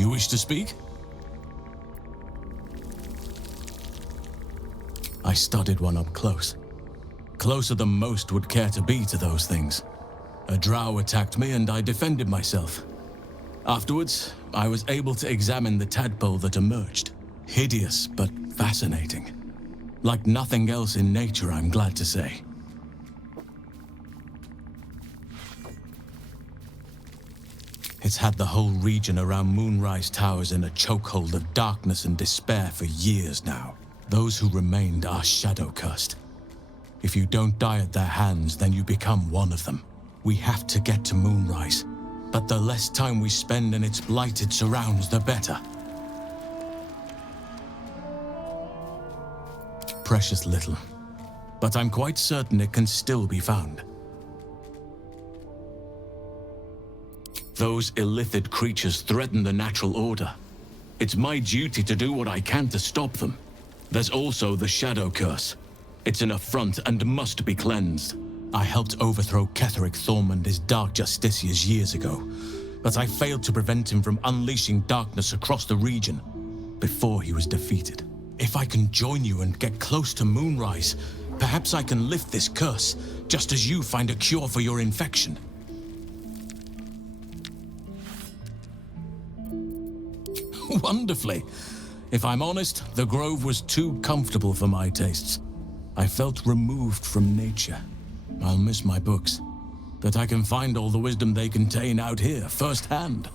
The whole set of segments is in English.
You wish to speak? I studied one up close. Closer than most would care to be to those things. A drow attacked me and I defended myself. Afterwards, I was able to examine the tadpole that emerged. Hideous, but fascinating. Like nothing else in nature, I'm glad to say. It's had the whole region around Moonrise Towers in a chokehold of darkness and despair for years now. Those who remained are shadow-cursed. If you don't die at their hands, then you become one of them. We have to get to Moonrise, but the less time we spend in its blighted surrounds, the better. Precious little, but I'm quite certain it can still be found. Those illithid creatures threaten the natural order. It's my duty to do what I can to stop them. There's also the Shadow Curse. It's an affront and must be cleansed. I helped overthrow Ketheric Thorm and his Dark Justiciars years ago, but I failed to prevent him from unleashing darkness across the region before he was defeated. If I can join you and get close to Moonrise, perhaps I can lift this curse, just as you find a cure for your infection. Wonderfully. If I'm honest, the grove was too comfortable for my tastes. I felt removed from nature. I'll miss my books, but I can find all the wisdom they contain out here firsthand.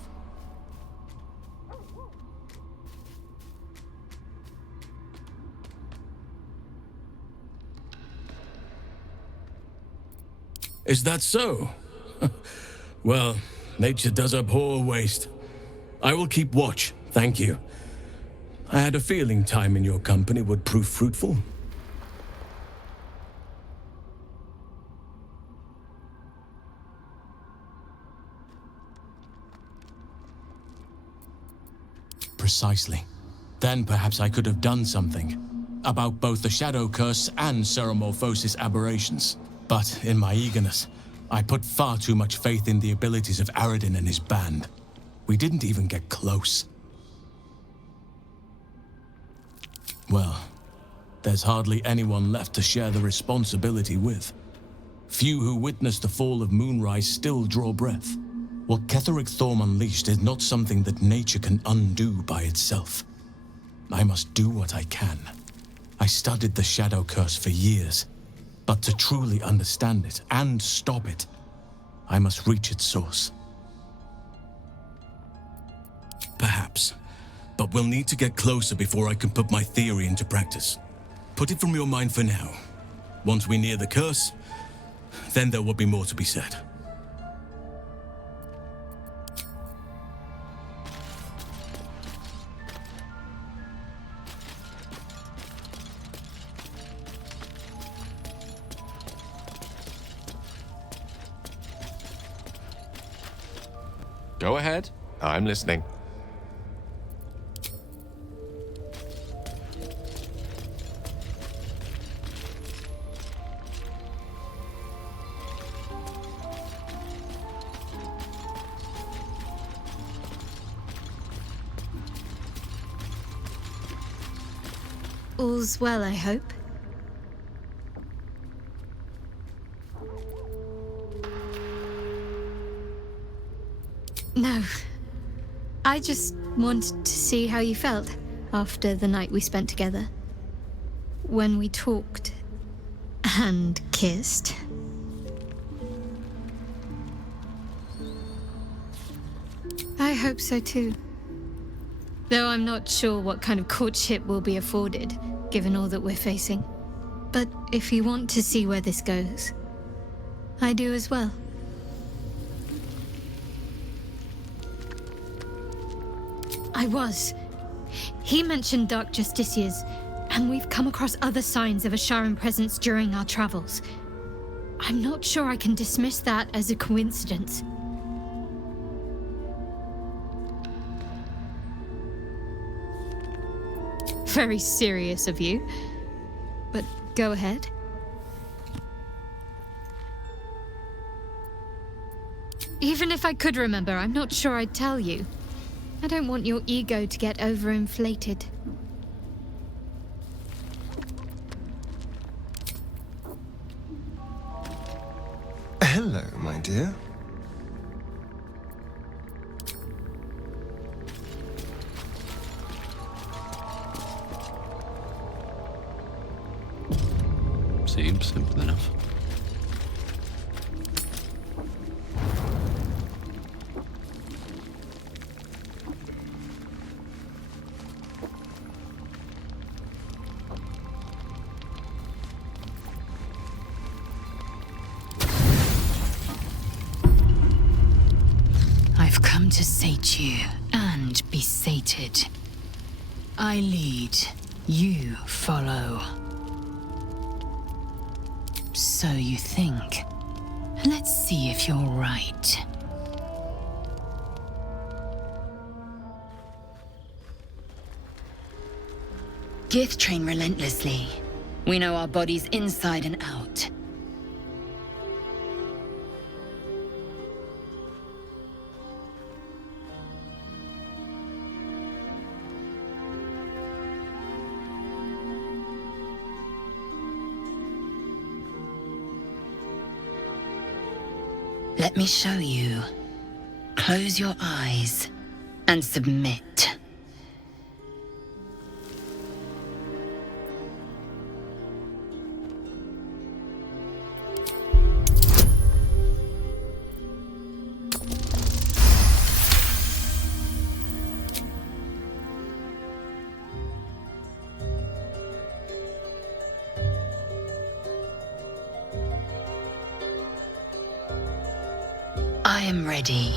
Is that so? Well, nature does abhor waste. I will keep watch, thank you. I had a feeling time in your company would prove fruitful. Precisely. Then perhaps I could have done something about both the Shadow Curse and Ceremorphosis aberrations. But in my eagerness, I put far too much faith in the abilities of Aradin and his band. We didn't even get close. Well, there's hardly anyone left to share the responsibility with. Few who witnessed the fall of Moonrise still draw breath. What Ketheric Thorm unleashed is not something that nature can undo by itself. I must do what I can. I studied the Shadow Curse for years, but to truly understand it and stop it, I must reach its source. Perhaps, but we'll need to get closer before I can put my theory into practice. Put it from your mind for now. Once we near the curse, then there will be more to be said. Go ahead. I'm listening. All's well, I hope. No. I just wanted to see how you felt after the night we spent together. When we talked and kissed. I hope so too. Though I'm not sure what kind of courtship will be afforded, given all that we're facing. But if you want to see where this goes, I do as well. I was. He mentioned Dark Justiciars, and we've come across other signs of a Sharan presence during our travels. I'm not sure I can dismiss that as a coincidence. Very serious of you, but go ahead. Even if I could remember, I'm not sure I'd tell you. I don't want your ego to get overinflated. Hello, my dear. Seems simple enough. I've come to sate you and be sated. I lead, you follow. So you think. Let's see if you're right. Gift train relentlessly. We know our bodies inside and out. Let me show you. Close your eyes and submit. I am ready.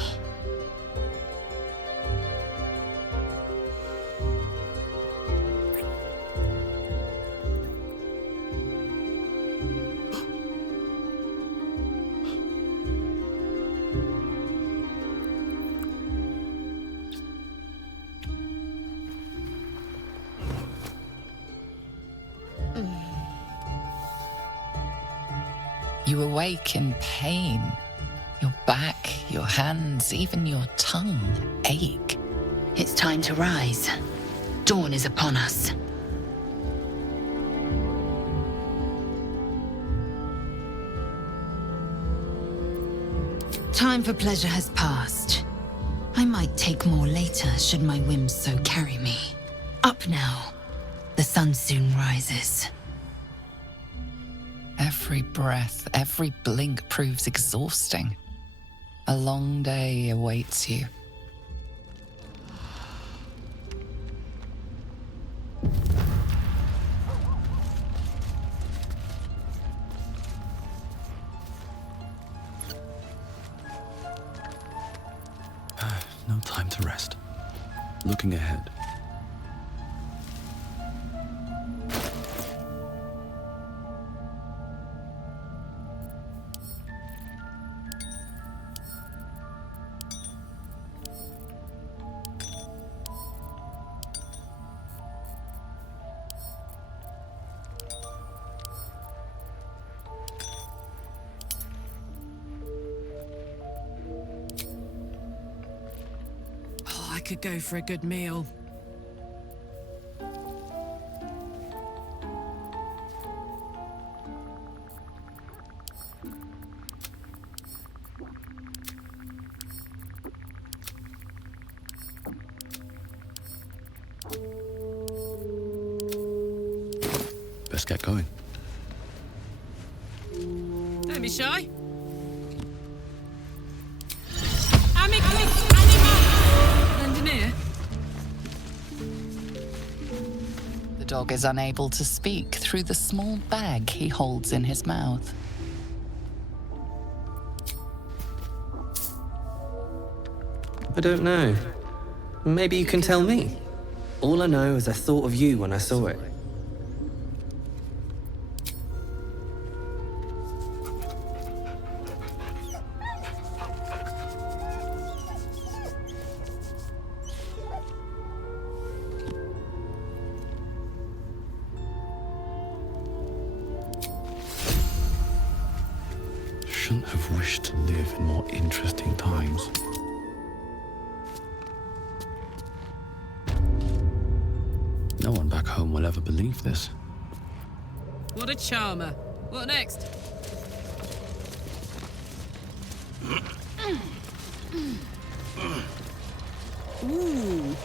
You awake in pain. Your back, your hands, even your tongue ache. It's time to rise. Dawn is upon us. Time for pleasure has passed. I might take more later should my whims so carry me. Up now. The sun soon rises. Every breath, every blink proves exhausting. A long day awaits you. No time to rest. Looking ahead. I could go for a good meal. Best get going. Don't be shy. Engineer. The dog is unable to speak through the small bag he holds in his mouth. I don't know. Maybe you can tell me. All I know is I thought of you when I saw it. Shouldn't have wished to live in more interesting times. No one back home will ever believe this. What a charmer. What next? Ooh.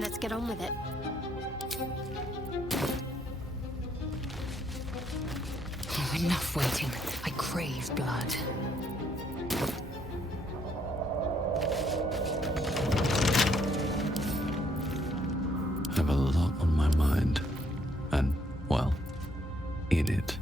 Let's get on with it. Oh, enough waiting. I crave blood. I have a lot on my mind. And, well, in it.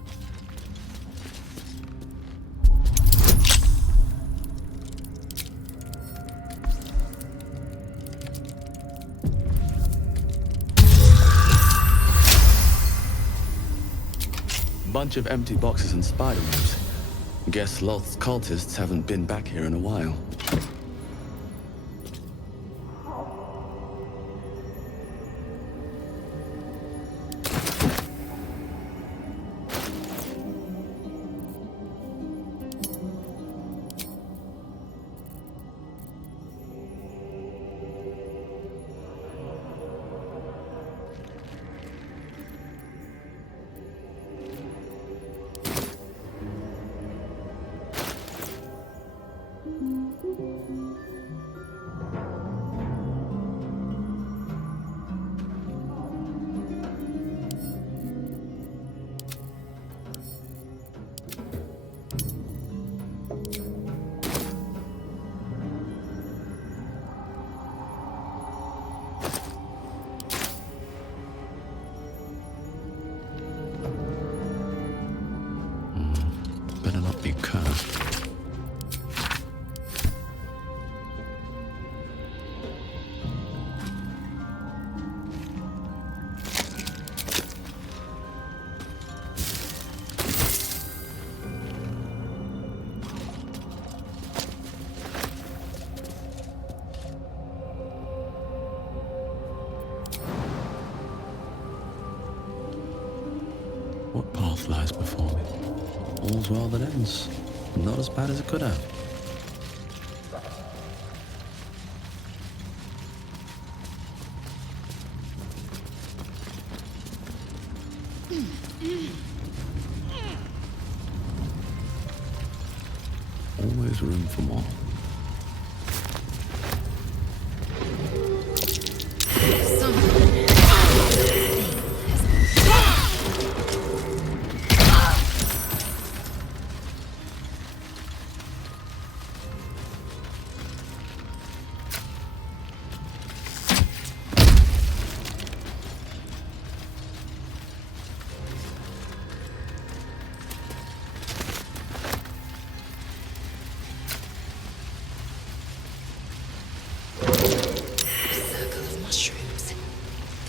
Bunch of empty boxes and spiderwebs. Guess Loth's cultists haven't been back here in a while. Better not be cursed. What path lies before me? All's well that ends. Not as bad as it could have. Always room for more.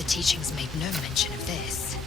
Teachings made no mention of this.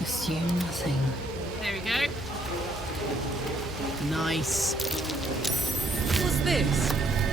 Assume nothing. There we go. Nice. What's this?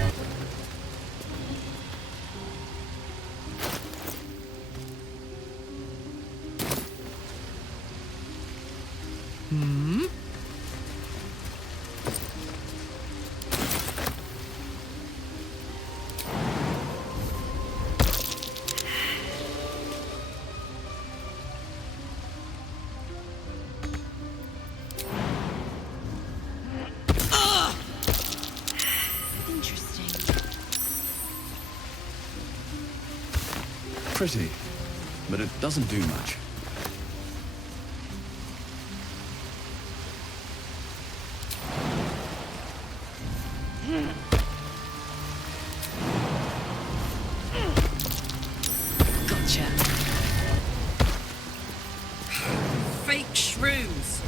Pretty, but it doesn't do much. Gotcha. Fake shrooms.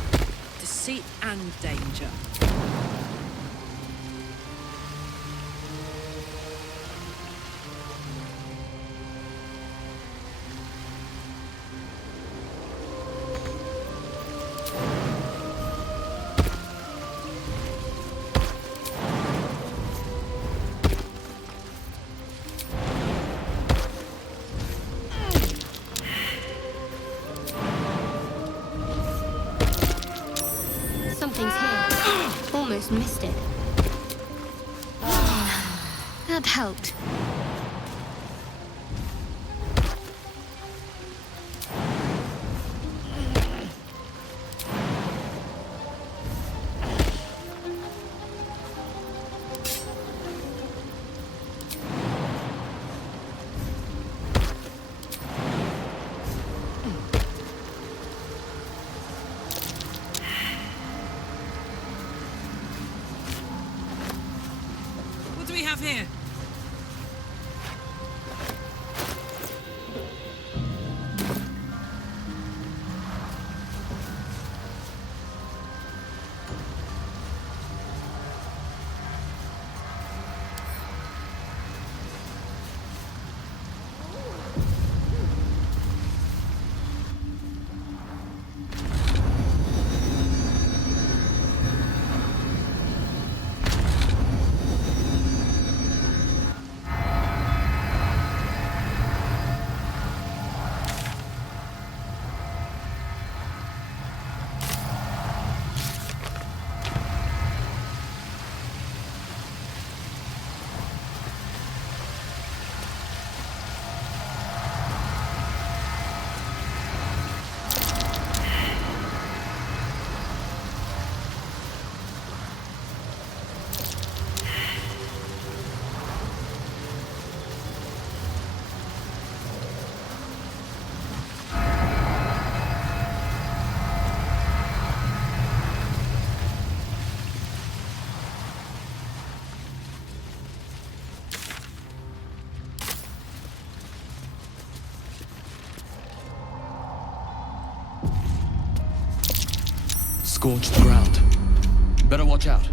Deceit and danger. Something's here. Almost missed it. That helped. What do we have here? Scorched ground. Better watch out.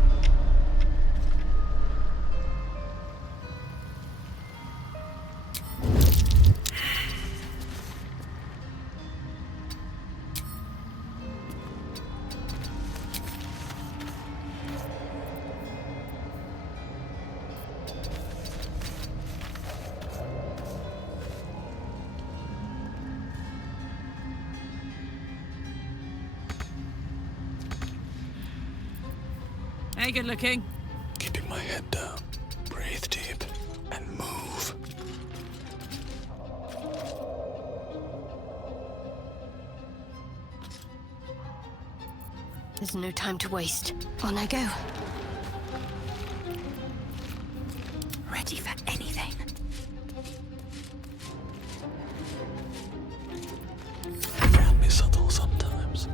Hey, good looking. Keeping my head down, breathe deep, and move. There's no time to waste. On I go. Ready for anything. You found me subtle sometimes.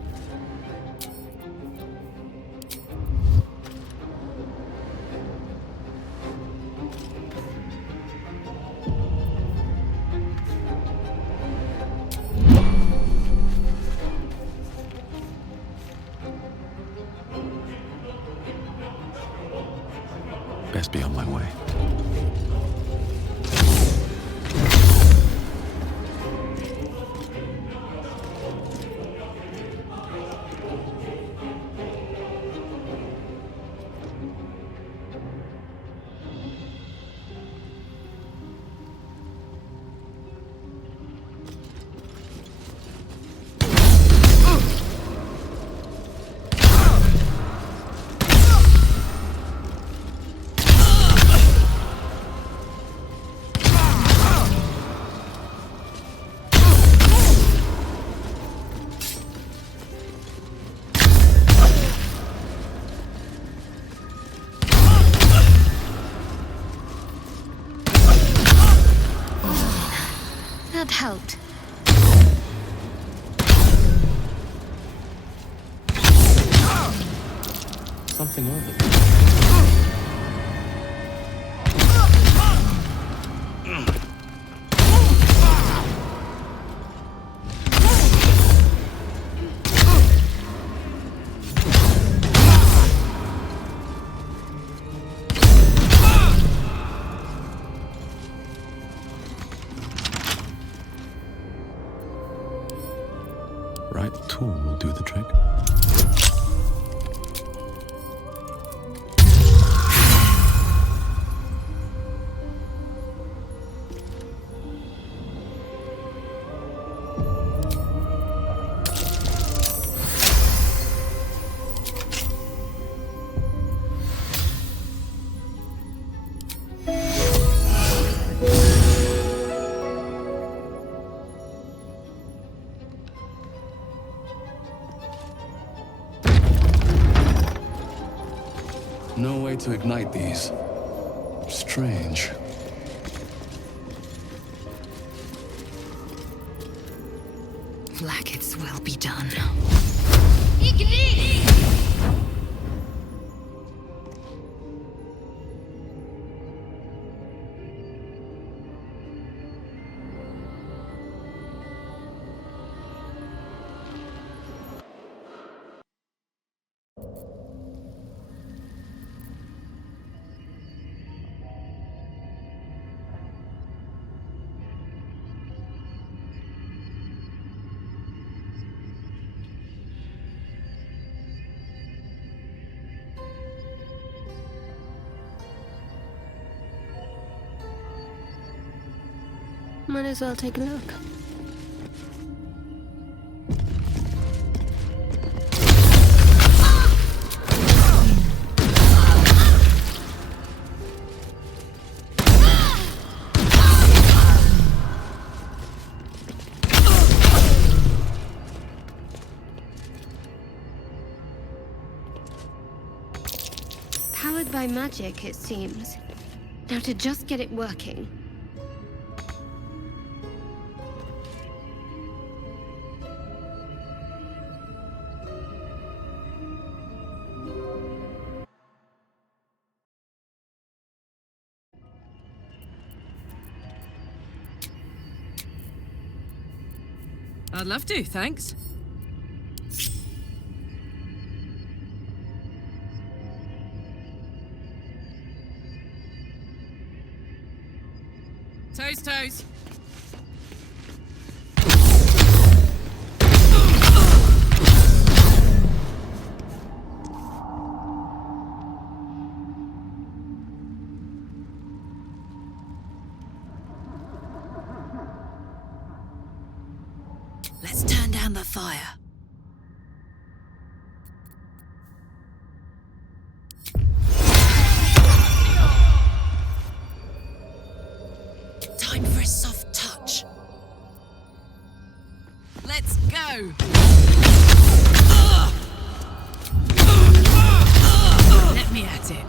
Best be on my way. helped. Something over there. Right tool will do the trick. No way to ignite these. Strange. Blackets will be done. Might as well take a look. Powered by magic, it seems. Now to just get it working. I'd love to, thanks. Toes, toes. Let's turn down the fire. Time for a soft touch. Let's go. Let me at it.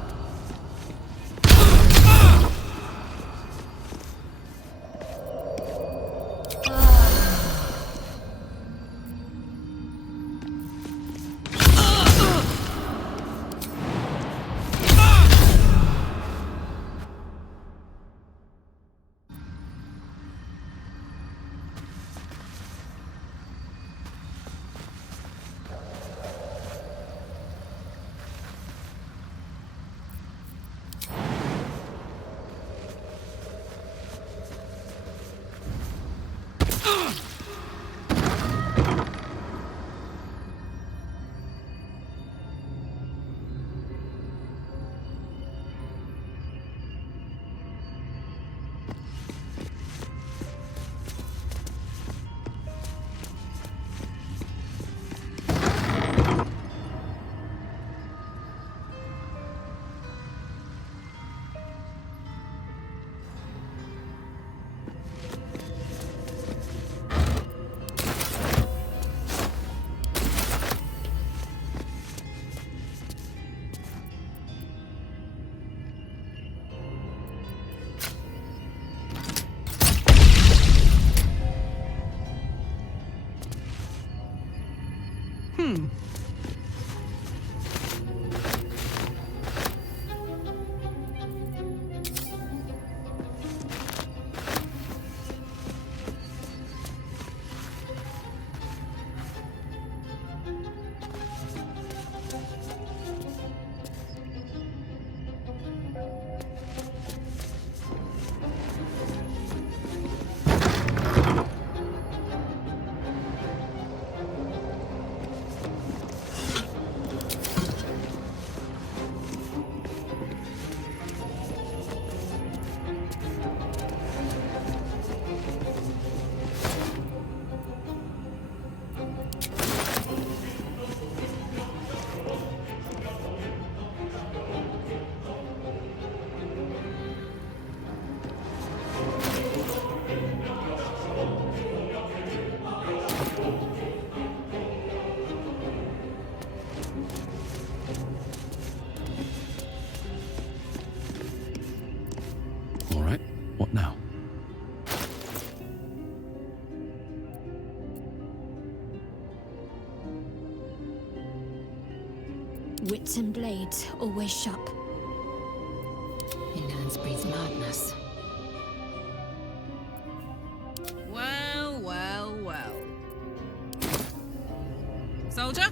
Wits and blades, always sharp. Indolence breeds madness. Well, well, well. Soldier?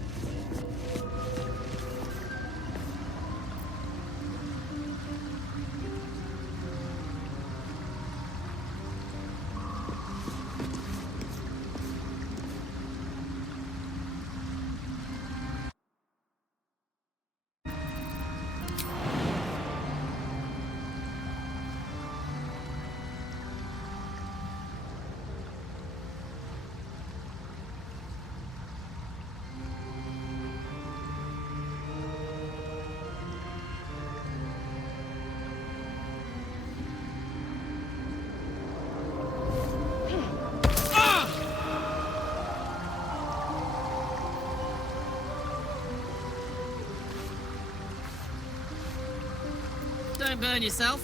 Don't burn yourself.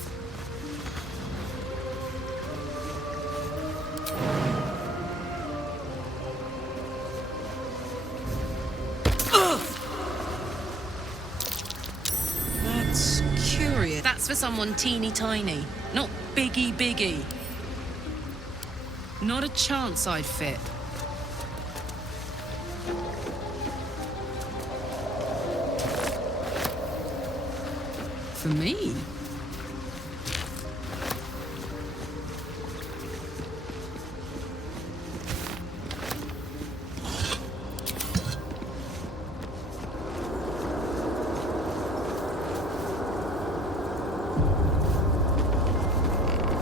That's curious. That's for someone teeny tiny, not biggie biggie. Not a chance I'd fit. For me?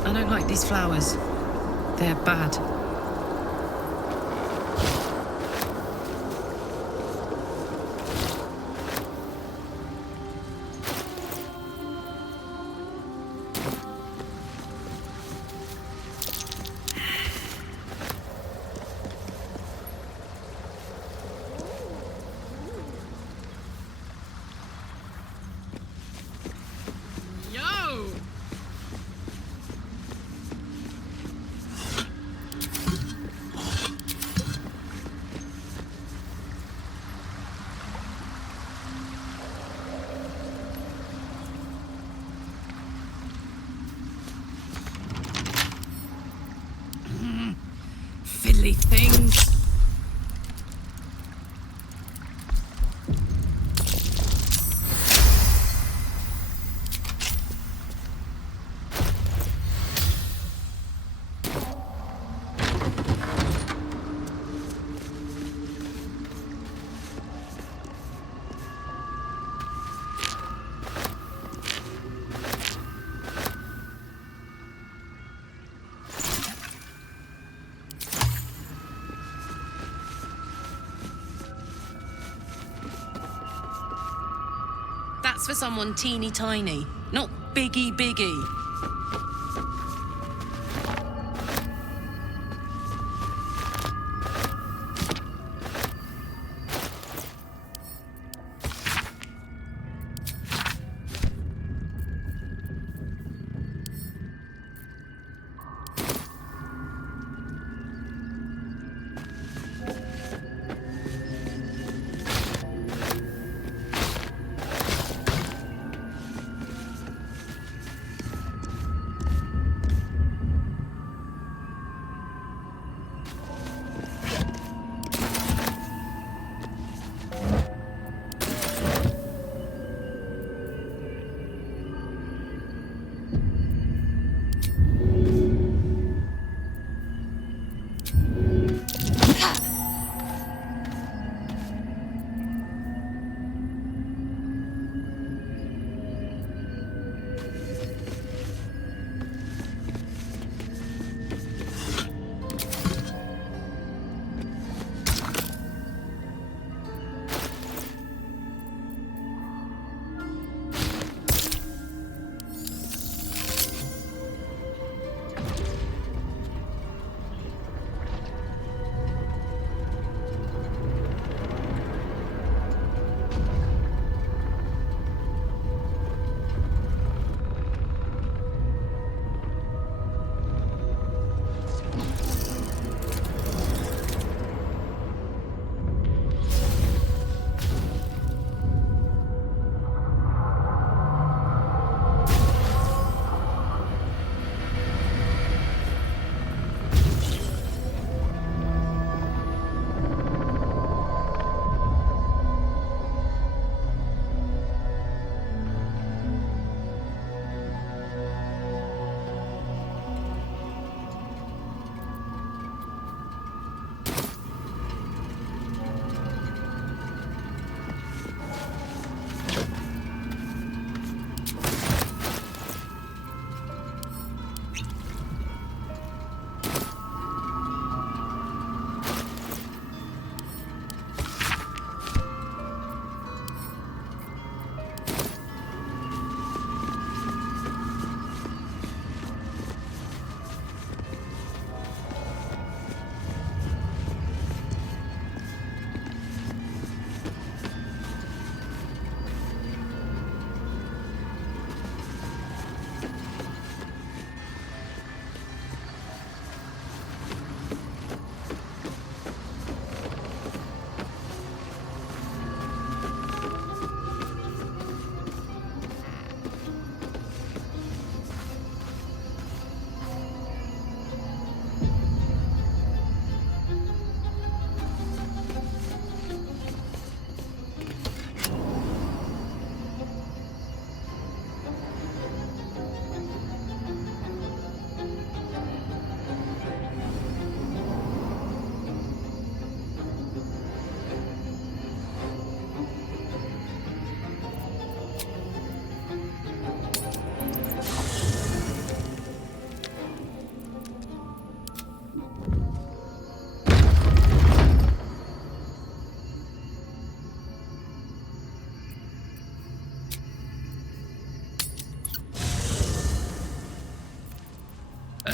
I don't like these flowers. They're bad. Fiddly things. That's for someone teeny tiny, not biggie biggie.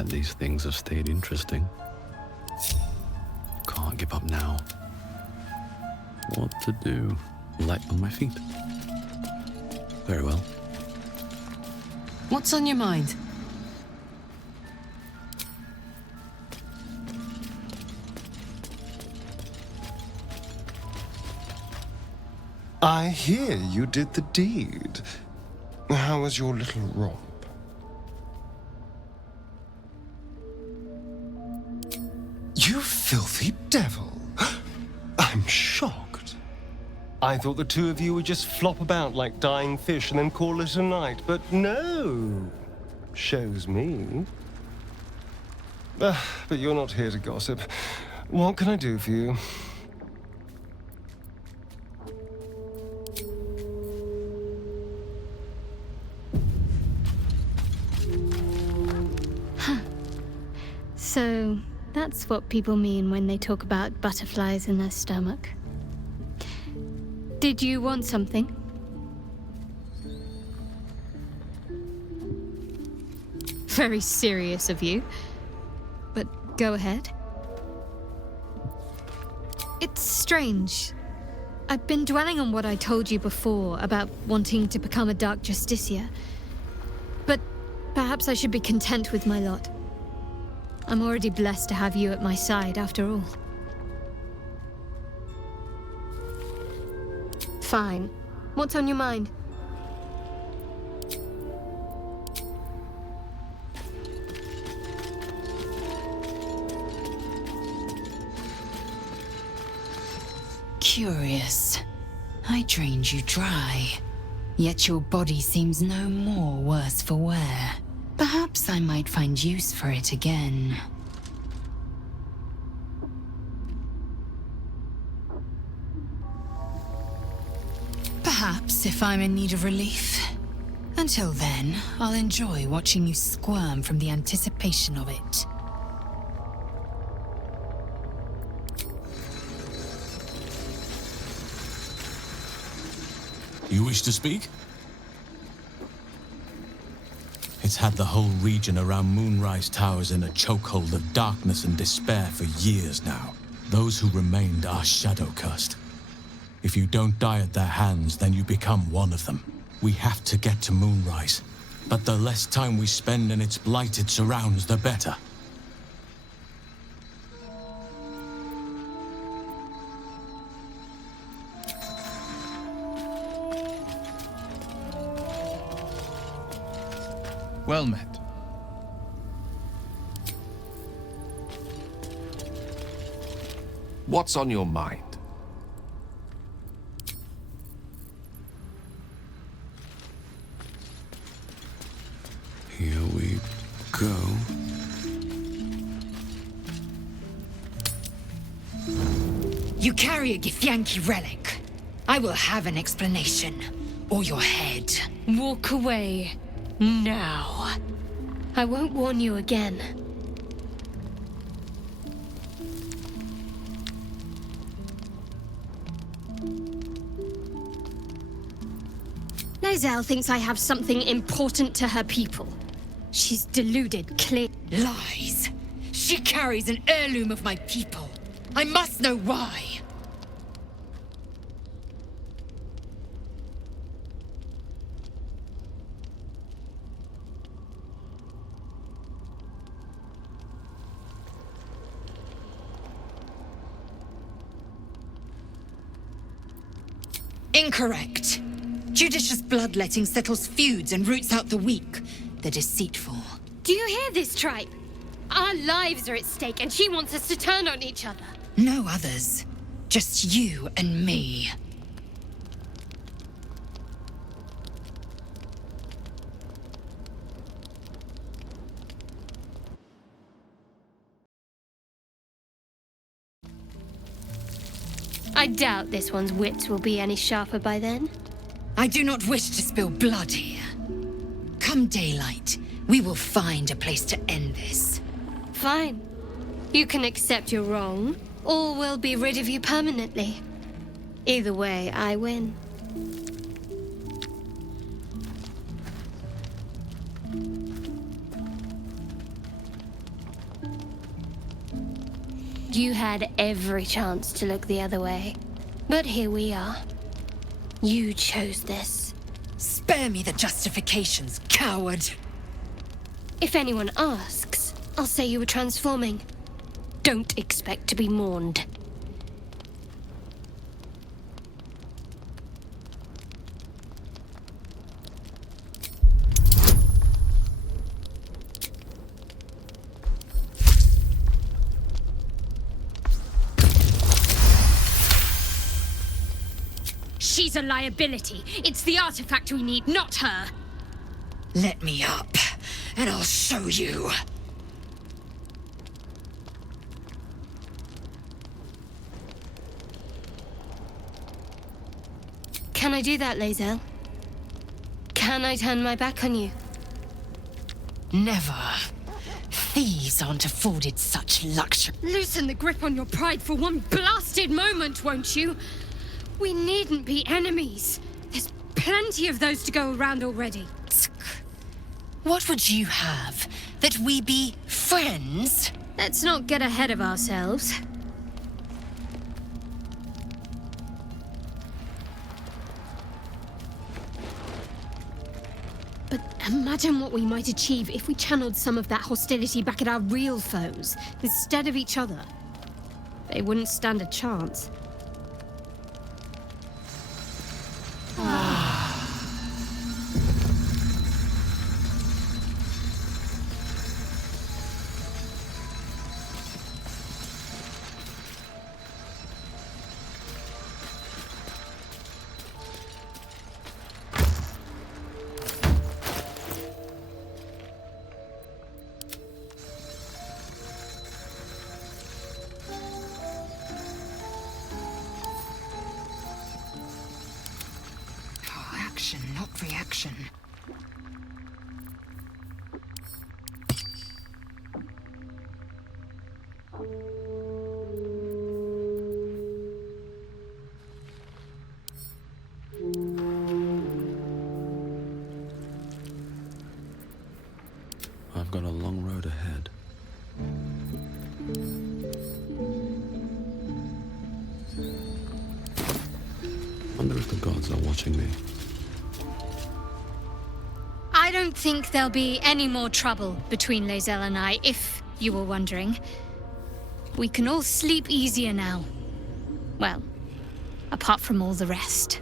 Glad these things have stayed interesting. Can't give up now. What to do? Light on my feet. Very well. What's on your mind? I hear you did the deed. How was your little romp? You filthy devil! I'm shocked. I thought the two of you would just flop about like dying fish and then call it a night, but no. Shows me. But you're not here to gossip. What can I do for you? So, that's what people mean when they talk about butterflies in their stomach. Did you want something? Very serious of you. But go ahead. It's strange. I've been dwelling on what I told you before about wanting to become a Dark Justiciar. But perhaps I should be content with my lot. I'm already blessed to have you at my side, after all. Fine. What's on your mind? Curious. I drained you dry, yet your body seems no more worse for wear. Perhaps I might find use for it again. Perhaps if I'm in need of relief. Until then, I'll enjoy watching you squirm from the anticipation of it. You wish to speak? It's had the whole region around Moonrise Towers in a chokehold of darkness and despair for years now. Those who remained are shadow-cursed. If you don't die at their hands, then you become one of them. We have to get to Moonrise, but the less time we spend in its blighted surrounds, the better. Well met. What's on your mind? Here we go. You carry a Githyanki relic. I will have an explanation, or your head. Walk away. Now. I won't warn you again. Lizelle thinks I have something important to her people. She's deluded, clear. Lies. She carries an heirloom of my people. I must know why. Incorrect. Judicious bloodletting settles feuds and roots out the weak, the deceitful. Do you hear this, tribe? Our lives are at stake, and she wants us to turn on each other. No others. Just you and me. I doubt this one's wits will be any sharper by then. I do not wish to spill blood here. Come daylight, we will find a place to end this. Fine. You can accept you're wrong, or we'll be rid of you permanently. Either way, I win. You had every chance to look the other way. But here we are. You chose this. Spare me the justifications, coward! If anyone asks, I'll say you were transforming. Don't expect to be mourned. She's a liability. It's the artifact we need, not her. Let me up, and I'll show you. Can I do that, Lae'zel? Can I turn my back on you? Never. Thieves aren't afforded such luxury. Loosen the grip on your pride for one blasted moment, won't you? We needn't be enemies. There's plenty of those to go around already. What would you have? That we be friends? Let's not get ahead of ourselves. But imagine what we might achieve if we channeled some of that hostility back at our real foes, instead of each other. They wouldn't stand a chance. Action, not reaction. I've got a long road ahead. Wonder if the gods are watching me. I don't think there'll be any more trouble between Lae'zel and I, if you were wondering. We can all sleep easier now. Well, apart from all the rest.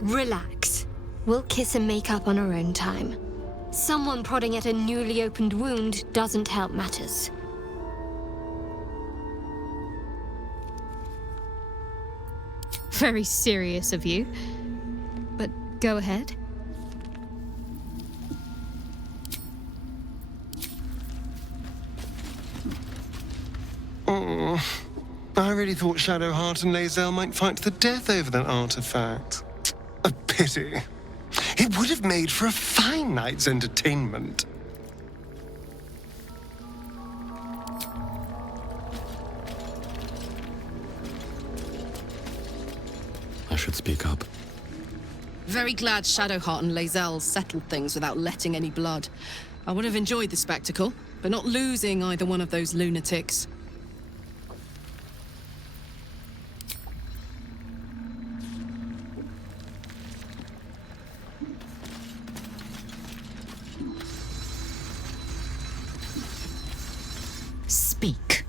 Relax. We'll kiss and make up on our own time. Someone prodding at a newly opened wound doesn't help matters. Very serious of you. But go ahead. Oh, I really thought Shadowheart and Lae'zel might fight to the death over that artifact. A pity. It would have made for a fine night's entertainment. I should speak up. Very glad Shadowheart and Lae'zel settled things without letting any blood. I would have enjoyed the spectacle, but not losing either one of those lunatics. Speak.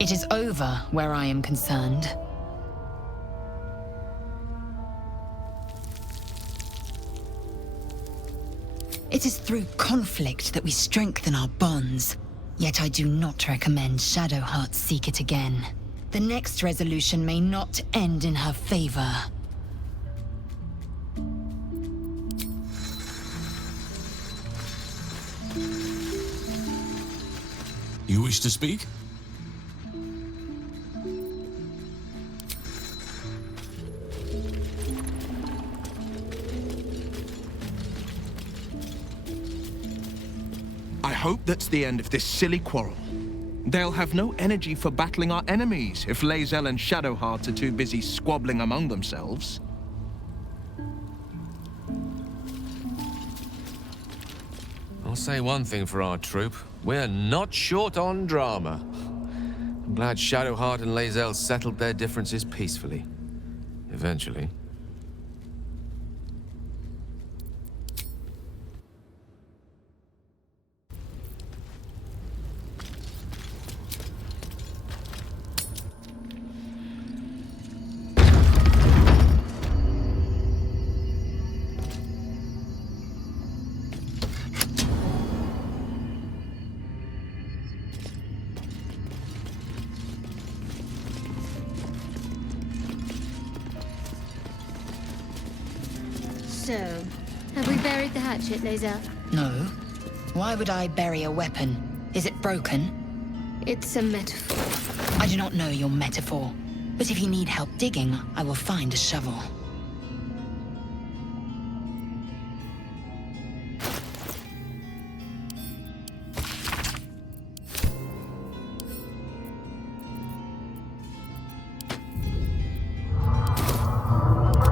It is over where I am concerned. It is through conflict that we strengthen our bonds. Yet I do not recommend Shadowheart seek it again. The next resolution may not end in her favor. You wish to speak? I hope that's the end of this silly quarrel. They'll have no energy for battling our enemies if Lae'zel and Shadowheart are too busy squabbling among themselves. I'll say one thing for our troop. We're not short on drama. I'm glad Shadowheart and Lae'zel settled their differences peacefully. Eventually. So, have we buried the hatchet, Lae'zel? No. Why would I bury a weapon? Is it broken? It's a metaphor. I do not know your metaphor. But if you need help digging, I will find a shovel.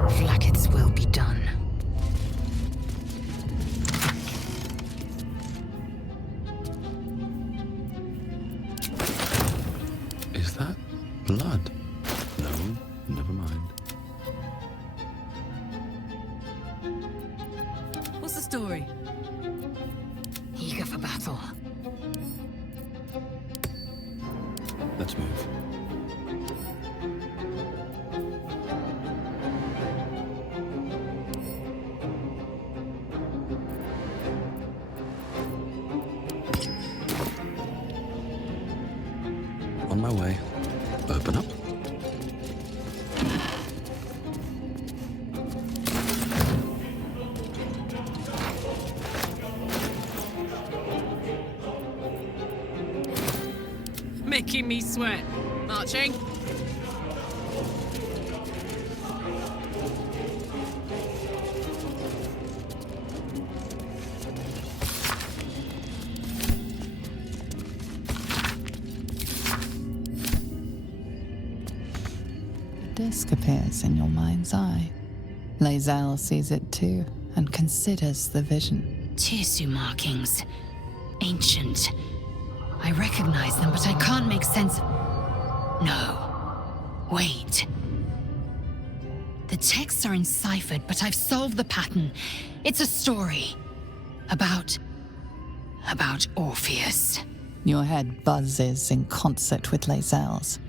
Vlaakith's will be done. Is that blood? No, never mind. What's the story? Eager for battle. Let's move. On my way. Open up. Making me sweat. Marching. Disc appears in your mind's eye. Lae'zel sees it too, and considers the vision. Tissue markings. Ancient. I recognize them, but I can't make sense of... No. Wait. The texts are enciphered, but I've solved the pattern. It's a story. About Orpheus. Your head buzzes in concert with Lae'zel's,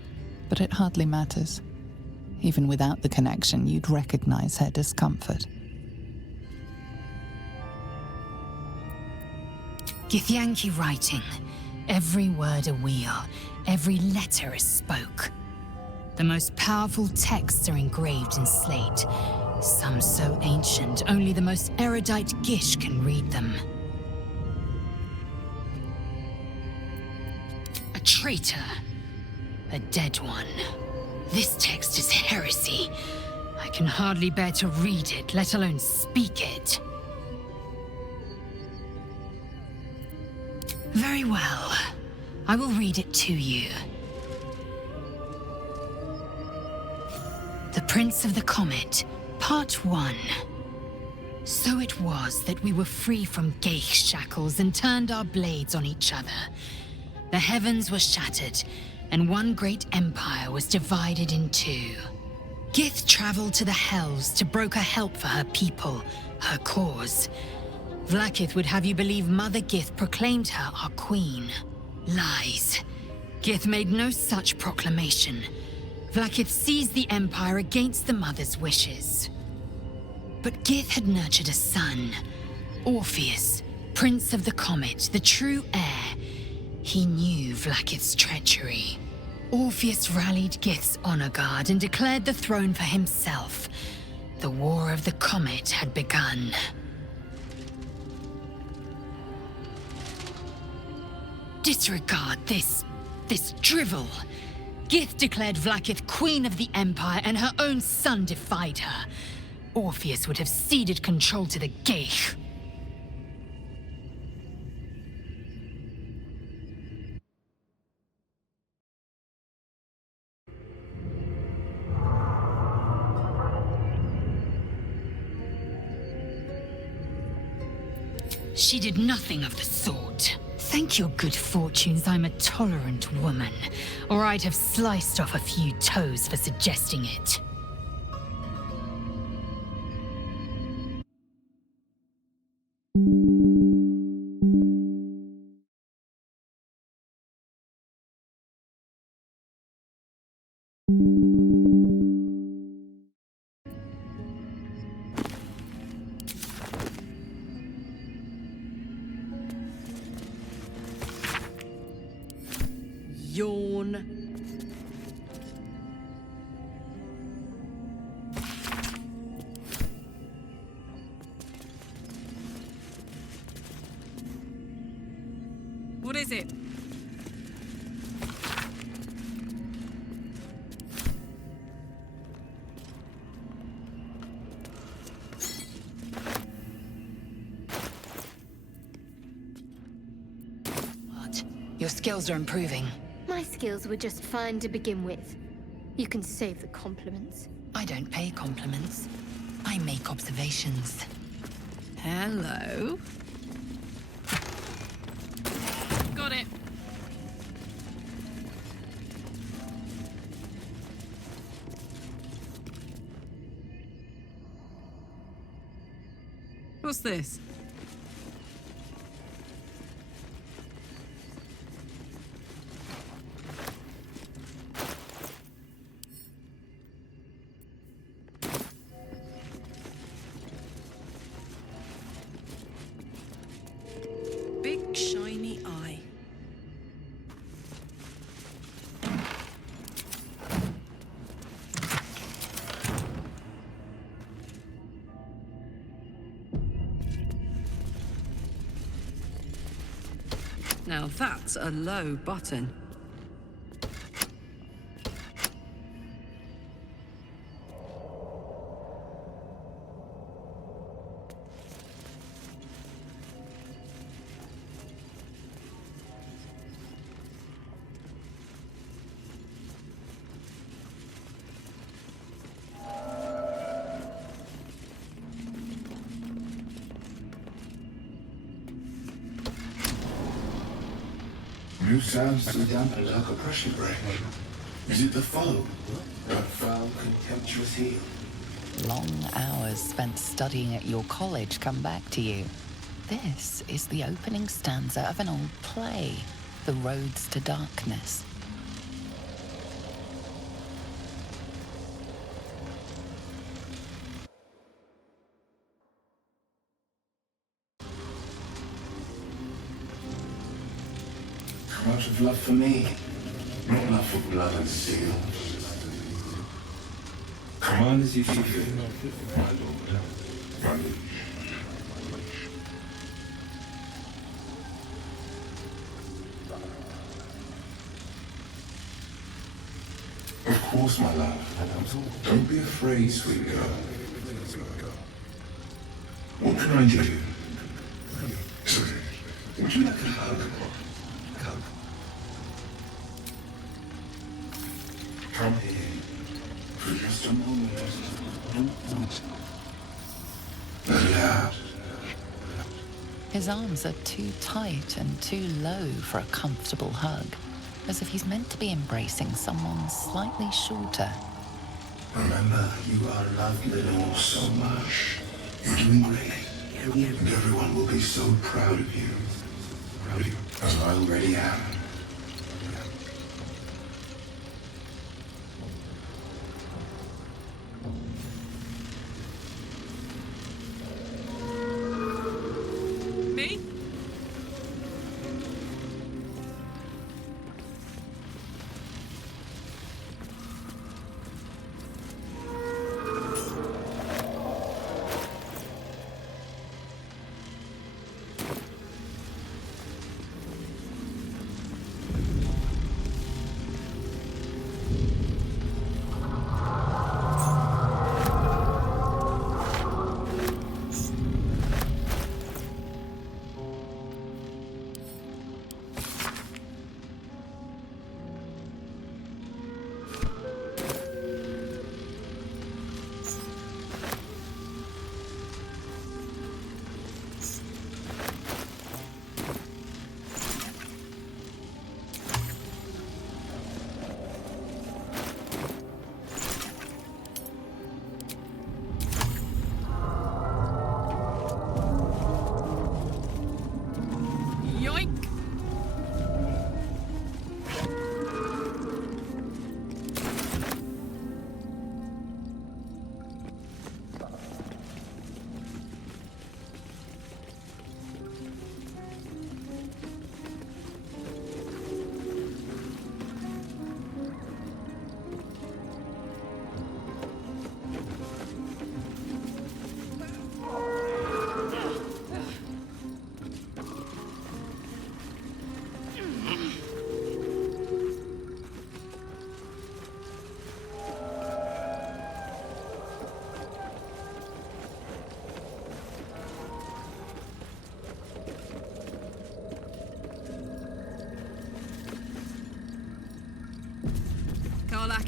but it hardly matters. Even without the connection, you'd recognize her discomfort. Githyanki writing. Every word a wheel, every letter is spoke. The most powerful texts are engraved in slate. Some so ancient, only the most erudite Gish can read them. A traitor. A dead one. This text is heresy. I can hardly bear to read it, let alone speak it. Very well. I will read it to you. The Prince of the Comet, Part 1. So it was that we were free from Geich shackles and turned our blades on each other. The heavens were shattered, and one great empire was divided in two. Gith traveled to the Hells to broker help for her people, her cause. Vlaakith would have you believe Mother Gith proclaimed her our queen. Lies. Gith made no such proclamation. Vlaakith seized the Empire against the Mother's wishes. But Gith had nurtured a son, Orpheus, Prince of the Comet, the true heir. He knew Vlaakith's treachery. Orpheus rallied Gith's honor guard and declared the throne for himself. The War of the Comet had begun. Disregard this drivel. Gith declared Vlaakith Queen of the Empire, and her own son defied her. Orpheus would have ceded control to the Geich. She did nothing of the sort. Thank your good fortunes I'm a tolerant woman, or I'd have sliced off a few toes for suggesting it. Yawn. What is it? What? Your skills are improving. My skills were just fine to begin with. You can save the compliments. I don't pay compliments. I make observations. Hello. Got it. What's this? Big shiny eye. Now that's a low button. New sounds to dampen like a pressure break. Is it the foe? That foul, contemptuous heel? Long hours spent studying at your college come back to you. This is the opening stanza of an old play, The Roads to Darkness. Out of love for me, not love for blood and steel. Command as you see fit, my lord. My liege. Of course, my love. Don't be afraid, sweet girl. What can I do? Would you like a hug? Come here. For just a moment. Yeah. His arms are too tight and too low for a comfortable hug, as if he's meant to be embracing someone slightly shorter. Remember, you are loved little so much. You're doing great. And everyone will be so proud of you. Proud of you, as I already am.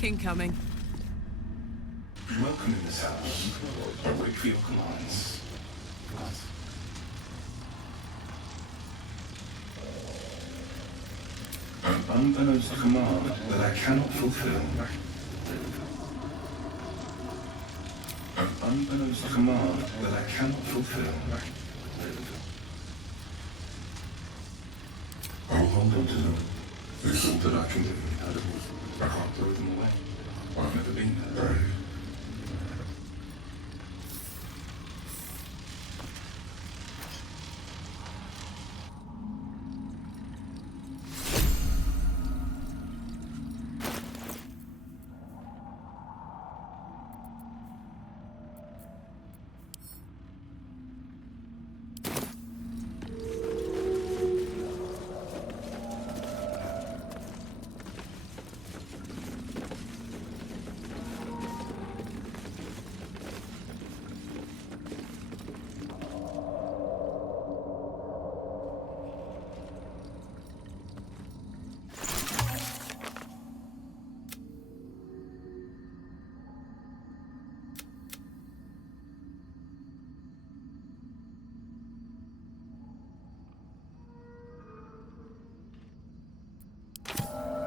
Attack incoming. Welcome in this house. I wait for your commands. An unbeknownst command that I cannot fulfill. An unbeknownst command that I cannot fulfill. I'll hold on to them. It's all that I can do. I can't throw them away. I've never been there.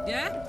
Yeah?